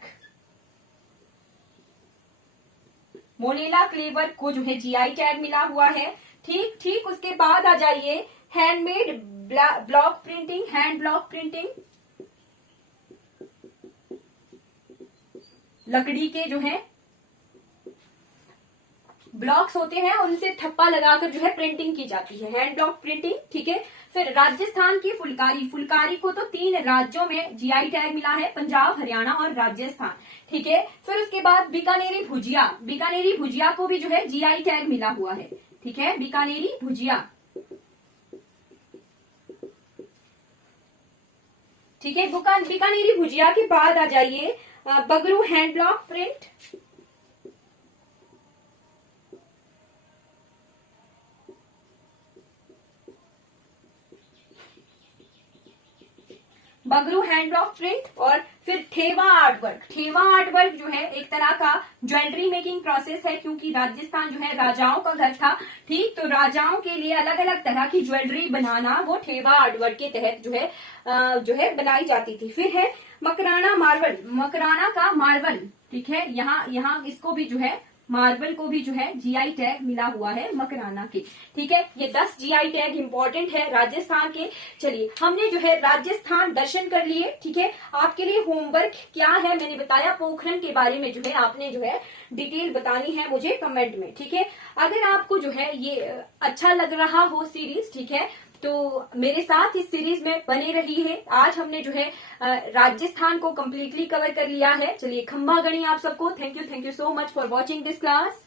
Molela clay work को जो है GI टैग मिला हुआ है, ठीक ठीक। उसके बाद आ जाइए handmade block printing, hand block printing, लकड़ी के जो है ब्लॉक्स होते हैं और उनसे ठप्पा लगाकर जो है प्रिंटिंग की जाती है, हैंड ब्लॉक प्रिंटिंग, ठीक है। फिर राजस्थान की फुलकारी, फुलकारी को तो 3 राज्यों में GI टैग मिला है, पंजाब, हरियाणा और राजस्थान, ठीक है। फिर उसके बाद बीकानेरी भुजिया, बीकानेरी भुजिया को भी जो है GI टैग मिला हुआ है, ठीक है, बीकानेरी भुजिया, ठीक है। बीकानेरी भुजिया के बाद आ जाइए Bagru hand block print, Bagru hand block print. और फिर ठेवा आर्ट वर्क, ठेवा आर्ट वर्क जो है एक तरह का ज्वेलरी मेकिंग प्रोसेस है, क्योंकि राजस्थान जो है राजाओं का घर था, ठीक। तो राजाओं के लिए अलग अलग तरह की ज्वेलरी बनाना वो ठेवा आर्ट वर्क के तहत जो है बनाई जाती थी। फिर है मकराना मार्बल, मकराना का मार्बल, ठीक है। यहाँ इसको भी जो है मार्बल को भी जो है जीआई टैग मिला हुआ है मकराना के। ठीक है, ये 10 जीआई टैग इंपॉर्टेंट है राजस्थान के। चलिए, हमने जो है राजस्थान दर्शन कर लिए। ठीक है, आपके लिए होमवर्क क्या है मैंने बताया, पोखरण के बारे में जो है आपने जो है डिटेल बतानी है मुझे कमेंट में। ठीक है, अगर आपको जो है ये अच्छा लग रहा हो सीरीज, ठीक है, तो मेरे साथ इस सीरीज में बने रहिए। आज हमने जो है राजस्थान को कंप्लीटली कवर कर लिया है। चलिए, खंबा गणी आप सबको। Thank you so much for watching this class.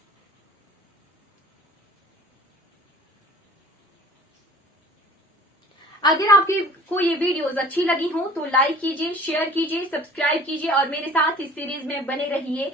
अगर आपको ये वीडियोस अच्छी लगी हो तो लाइक कीजिए, शेयर कीजिए, सब्सक्राइब कीजिए और मेरे साथ इस सीरीज में बने रहिए।